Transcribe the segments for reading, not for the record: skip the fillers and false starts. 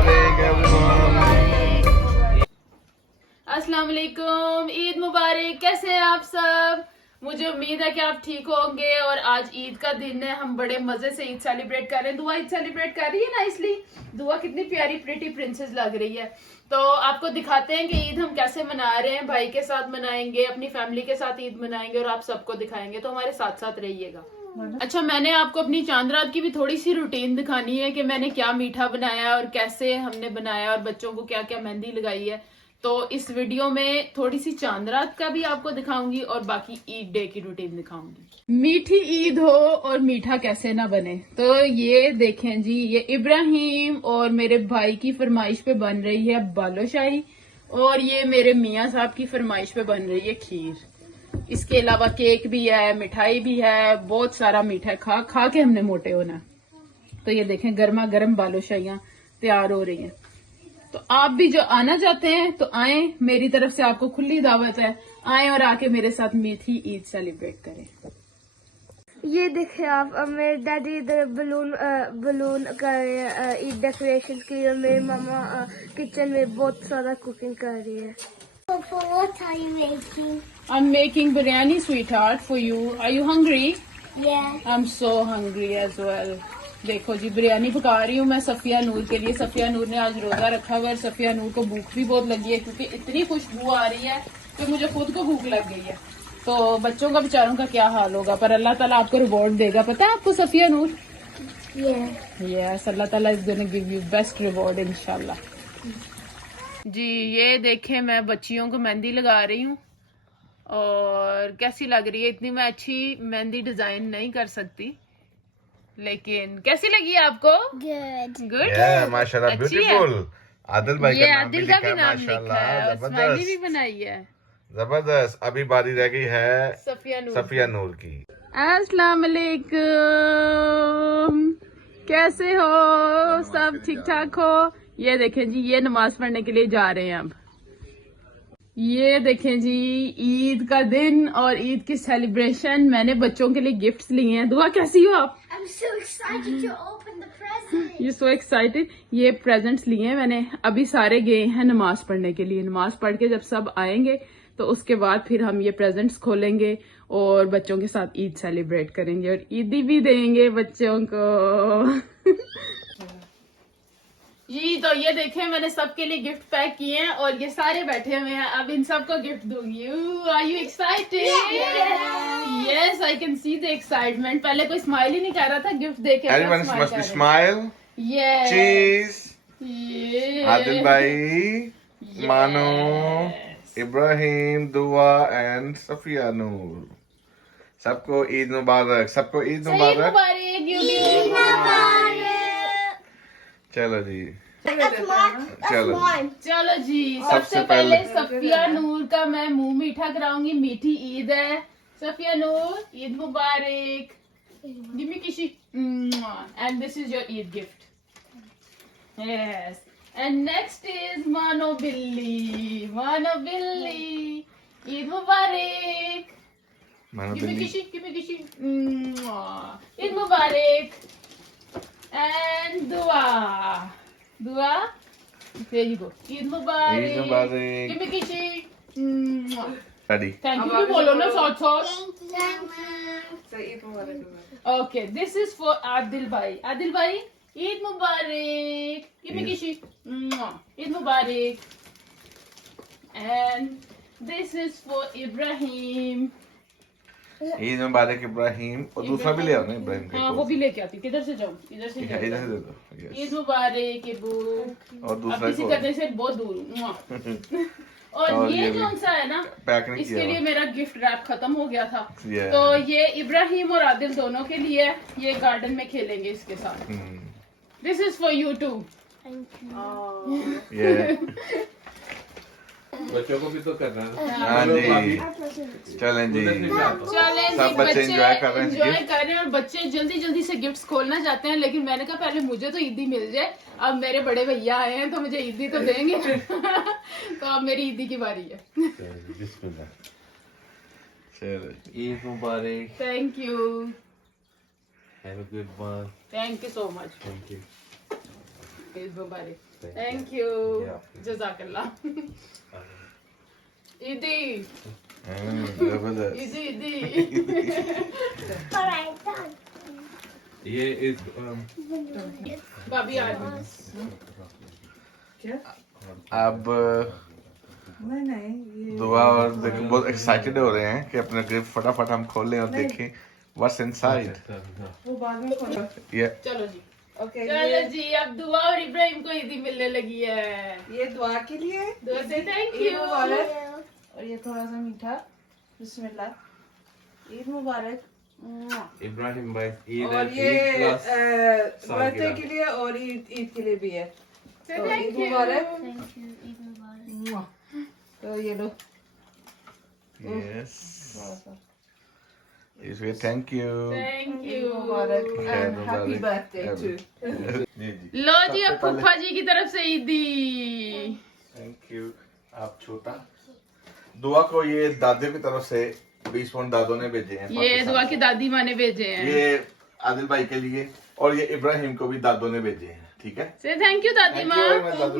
मुबारक everyone. अस्सलाम वालेकुम, ईद मुबारक। कैसे हैं आप सब? मुझे उम्मीद है कि आप ठीक होंगे। और आज ईद का दिन है, हम बड़े मजे से ईद सेलिब्रेट कर रहे हैं। दुआ ईद सेलिब्रेट कर रही है ना, इसलिए दुआ कितनी प्यारी प्रिटी प्रिंसेस लग रही है। तो आपको दिखाते हैं कि ईद हम कैसे मना रहे हैं। भाई के साथ मनाएंगे, अपनी फैमिली के साथ ईद मनाएंगे और आप सबको दिखाएंगे, तो हमारे साथ साथ रहिएगा। अच्छा, मैंने आपको अपनी चांद रात की भी थोड़ी सी रूटीन दिखानी है कि मैंने क्या मीठा बनाया और कैसे हमने बनाया और बच्चों को क्या क्या मेहंदी लगाई है। तो इस वीडियो में थोड़ी सी चांद रात का भी आपको दिखाऊंगी और बाकी ईद डे की रूटीन दिखाऊंगी। मीठी ईद हो और मीठा कैसे ना बने। तो ये देखें जी, ये इब्राहिम और मेरे भाई की फरमाइश पे बन रही है बालूशाही, और ये मेरे मियाँ साहब की फरमाइश पे बन रही है खीर। इसके अलावा केक भी है, मिठाई भी है, बहुत सारा मीठा है। खा खा के हमने मोटे होना है। तो ये देखें, गर्मा गर्म बालूशाहियां तैयार हो रही हैं। तो आप भी जो आना चाहते हैं तो आए, मेरी तरफ से आपको खुली दावत है। आए और आके मेरे साथ मीठी ईद सेलिब्रेट करें। ये देखिए आप, मेरे डैडी इधर बलून कर रहे हैं ईद डेकोरेशन के लिए। मेरी मामा किचन में बहुत सारा कुकिंग कर रही है। What are you making? I'm making biryani, sweetheart, for you. Are you hungry? Yeah. I'm so hungry as well. देखो जी, बिरयानी पका रही हूँ मैं सफिया नूर के लिए। सफिया नूर ने आज रोजा रखा हुआ है। सफिया नूर को भूख भी बहुत लगी है क्योंकि इतनी खुशबू आ रही है कि मुझे खुद को भूख लग गई है। तो बच्चों का बेचारों का क्या हाल होगा, पर अल्लाह ताला आपको रिवॉर्ड देगा। पता है आपको सफिया नूर? यस, अल्लाह ताला is gonna give you best reward इंशाल्लाह। जी ये देखें, मैं बच्चियों को मेहंदी लगा रही हूँ और कैसी लग रही है। इतनी मैं अच्छी मेहंदी डिजाइन नहीं कर सकती, लेकिन कैसी लगी आपको? गुड, माशाल्लाह, अच्छी ब्यूटीफुल। आदिल भाई ये का नाम भी आदिल लिखा का भी है, नाम लिखा है माशाल्लाह, और स्माइली भी जबरदस्त बनाई है जबरदस्त। अभी बारी रह गई है सफिया नूर की। अस्सलाम वालेकुम, कैसे हो सब? ठीक ठाक हो? ये देखें जी, ये नमाज पढ़ने के लिए जा रहे हैं अब। ये देखें जी, ईद का दिन और ईद की सेलिब्रेशन। मैंने बच्चों के लिए गिफ्ट्स लिए हैं। दुआ कैसी हो आप? I'm so excited to open the present. You so excited. ये प्रेजेंट्स लिए हैं मैंने। अभी सारे गए हैं नमाज पढ़ने के लिए। नमाज पढ़ के जब सब आएंगे तो उसके बाद फिर हम ये प्रेजेंट्स खोलेंगे और बच्चों के साथ ईद सेलिब्रेट करेंगे और ईदी भी देंगे बच्चों को। जी तो ये देखें, मैंने सबके लिए गिफ्ट पैक किए हैं और ये सारे बैठे हुए हैं। अब इन सबको गिफ्ट दूंगी। Are you excited? Yes, I can see the excitement. पहले कोई स्माइल ही नहीं कर रहा था गिफ्ट देके। Everyone must be smile. Yes. Cheese. Yeah. Adil भाई, मानो, इब्राहिम, दुआ एंड सफिया नूर। सबको ईद मुबारक, सबको ईद मुबारक। चलो जी, चलो चलो जी, सबसे पहले सफिया नूर का मैं मुंह मीठा कराऊंगी। मीठी ईद है सफिया नूर, ईद मुबारक। गिव मी किसी, and this is your Eid gift. Yes, and next is मानो बिल्ली। मानो बिल्ली, ईद मुबारक। मानो गिव मी बिल्ली। किसी, गिव मी किसी, ईद मुबारक। And Dua, there you go. Eid Mubarak. Eid Mubarak. Give me kishi. Ready. Thank you. बोलो ना साथ Okay, this is for Adil Bhai. Adil Bhai, Eid Mubarak. Give me kishi. Eid Mubarak. And this is for Ibrahim. Eid मुबारक इब्राहिम। और दूसरा भी ले आओ ना इब्राहिम के। हाँ, वो भी लेके आती हूँ। किधर से जाऊँ? इधर से इधर से दे दो। Yes. ईद मुबारक इबू। और दूसरा किसी करने से बहुत दूर हूँ। और ये कौन सा है ना, पैक नहीं इसके किया लिए मेरा गिफ्ट रैप खत्म हो गया था। Yeah. तो ये इब्राहिम और आदिल दोनों के लिए, ये गार्डन में खेलेंगे इसके साथ। This is for you too. बच्चों को भी तो करना है। हाँ जी, चलें जी, सब बच्चे एंजॉय कर रहे हैं। एंजॉय कर रहे हैं और बच्चे जल्दी जल्दी से गिफ्ट्स खोलना चाहते हैं, लेकिन मैंने कहा पहले मुझे तो ईदी मिल जाए। अब मेरे बड़े भैया आए हैं तो मुझे ईदी तो देंगे। तो अब मेरी ईदी की बारी है। चलो, ईद मुबारक। Thank you, have a good one. Thank you so much. Thank you. Eid मुबारक। थैंक यू, जज़ाकल्लाह। ईदी ईदी ईदी। ये इस भाभी आ गई। अब दुआ और देखो बहुत एक्साइटेड हो रहे हैं कि अपना गिफ्ट फटाफट हम खोलें और देखें व्हाट्स इनसाइड। वो बाद में खोलो। ये चलो जी, ओके, चलो जी, अब दुआ और इब्राहिम को ईदी मिलने लगी है। ये दुआ के लिए दुआ से थैंक ईद यू। मुबारक। और ये थोड़ा सा मीठा, बिस्मिल्लाह, ईद मुबारक। इब्राहिम भाई ईद और ये प्लस बर्थडे के लिए और ईद के लिए भी है, तो ईद मुबारक। तो ये लो यस थोड़ा सा इसलिए thank you. Thank Eid you. मुबारक खैर एंड हैप्पी मुबारक। Birthday too. जी जी लो जी, अब सबसे पहले- फूफा जी की तरफ से ईदी। Thank you. आप छोटा दुआ को ये दादे की तरफ से 20 पाउंड दादों ने भेजे हैं ये पाकिस्तान दुआ से। की दादी माँ ने भेजे हैं। ये आदिल भाई के लिए और ये इब्राहिम को भी दादों ने भेजे हैं। ठीक है, से थैंक यू दादी Thank you माँ। very much, दादू।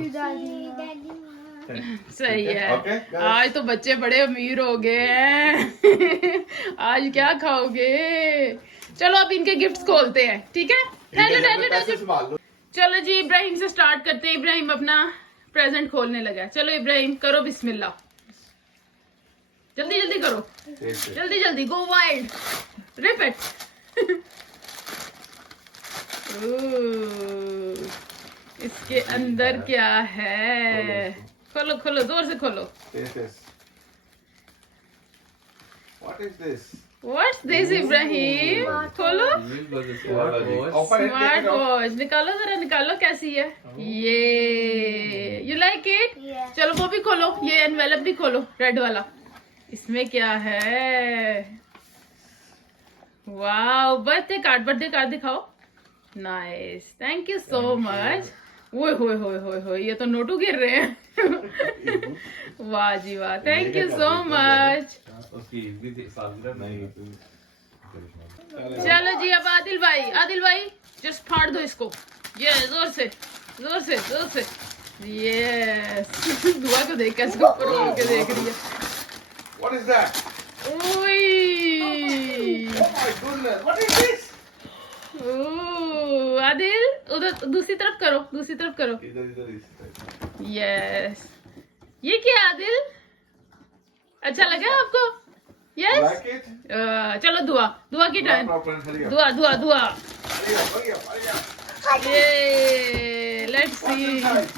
सही ठीक है, है। okay, guys? आज तो बच्चे बड़े अमीर हो गए हैं। आज क्या खाओगे? चलो अब इनके गिफ्ट्स खोलते हैं, ठीक है? ठीक है, ठहरो, जब ठहरो, मैं पैसे ठहरो। संभाल लूं। चलो जी, इब्राहिम से स्टार्ट करते हैं। इब्राहिम अपना प्रेजेंट खोलने लगा है। चलो इब्राहिम, करो बिस्मिल्लाह। जल्दी जल्दी करो, जल्दी जल्दी, गो वाइल्ड, रिप इट। इसके अंदर क्या है? खोलो खोलो, जोर से खोलो। What is this? What's this, Ibrahim? खोलो। स्मार्ट वॉच निकालो, जरा निकालो, कैसी है ये? You like it? चलो वो भी खोलो, ये एनवेलप भी खोलो, रेड वाला। इसमें क्या है? वाओ, बर्थडे कार्ड दिखाओ। Nice, thank you so much. ओए होए होए होए होए, ये तो नोटू गिर रहे हैं। वाह जी वाह, थैंक यू सो मच। उसकी भी सालगिरह नहीं। चलो जी, अब आदिल भाई जस्ट फाड़ दो इसको। ये जोर से जोर से जोर से। यस। दुआ को देख कैसे ऊपर उड़ के देख रही है। What is that? ओई। Oh my goodness! What is this? ओह, आदिल उधर दूसरी तरफ करो, दूसरी तरफ करो। इधर इधर इस तरफ। यस। ये क्या है, आदिल? अच्छा लगा आपको? यस। Like it? चलो दुआ की टर्न। Proper, hurry up. दुआ Hurry up, hurry up, hurry up. ये let's What's see. inside?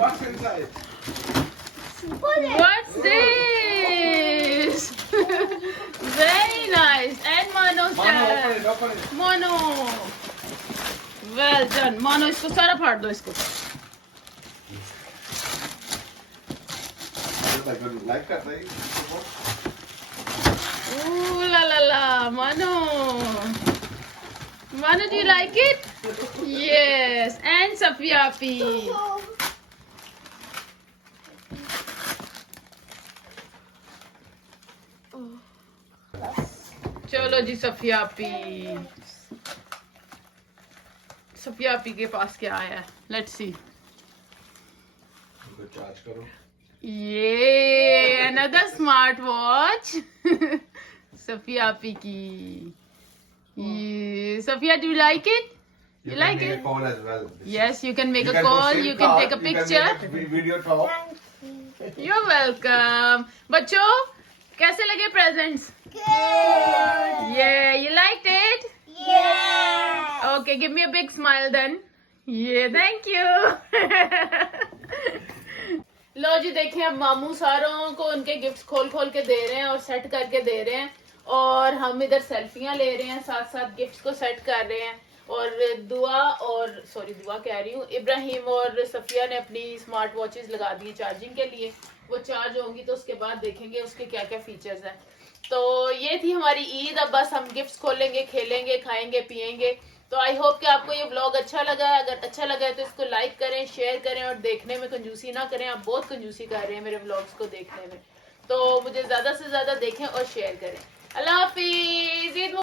What's inside? What's this? Very nice. And Mono Mano, sir. open it. Mono. Well done. Mono, इसको सारा फाड़ दो इसको। Like that, right? Ooh la la la, Mono. Mono, do you like it? Yes. And Safia P. चलो जी, Safia P के पास क्या आया? Let's see. इनको चार्ज करो। ये another smart watch. Safia P की। ये Safia, do you like it? You like make it? a call as well. Yes, you can make a go call, SIM you can card, take a you can picture. make a video talk. You're welcome. बच्चों, कैसे लगे presents? Yeah, you liked it? Okay, give me a big smile then. Yeah, thank you. लो जी, देखें अब मामू सारों को उनके gifts खोल खोल के दे रहे हैं और सेट करके दे रहे हैं, और हम इधर सेल्फियां ले रहे हैं, साथ साथ गिफ्ट्स को सेट कर रहे हैं। और दुआ कह रही हूँ, इब्राहिम और सफिया ने अपनी स्मार्ट वॉचेस लगा दी चार्जिंग के लिए। वो चार्ज होंगी तो उसके बाद देखेंगे उसके क्या क्या फीचर्स हैं। तो ये थी हमारी ईद। अब बस हम गिफ्ट्स खोलेंगे, खेलेंगे, खाएंगे, पिएंगे। तो आई होप कि आपको ये व्लॉग अच्छा लगा है। अगर अच्छा लगा है तो इसको लाइक करें, शेयर करें, और देखने में कंजूसी ना करें। आप बहुत कंजूसी कर रहे हैं मेरे व्लॉग्स को देखने में, तो मुझे ज्यादा से ज्यादा देखें और शेयर करें। अल्लाह हाफिज। ईद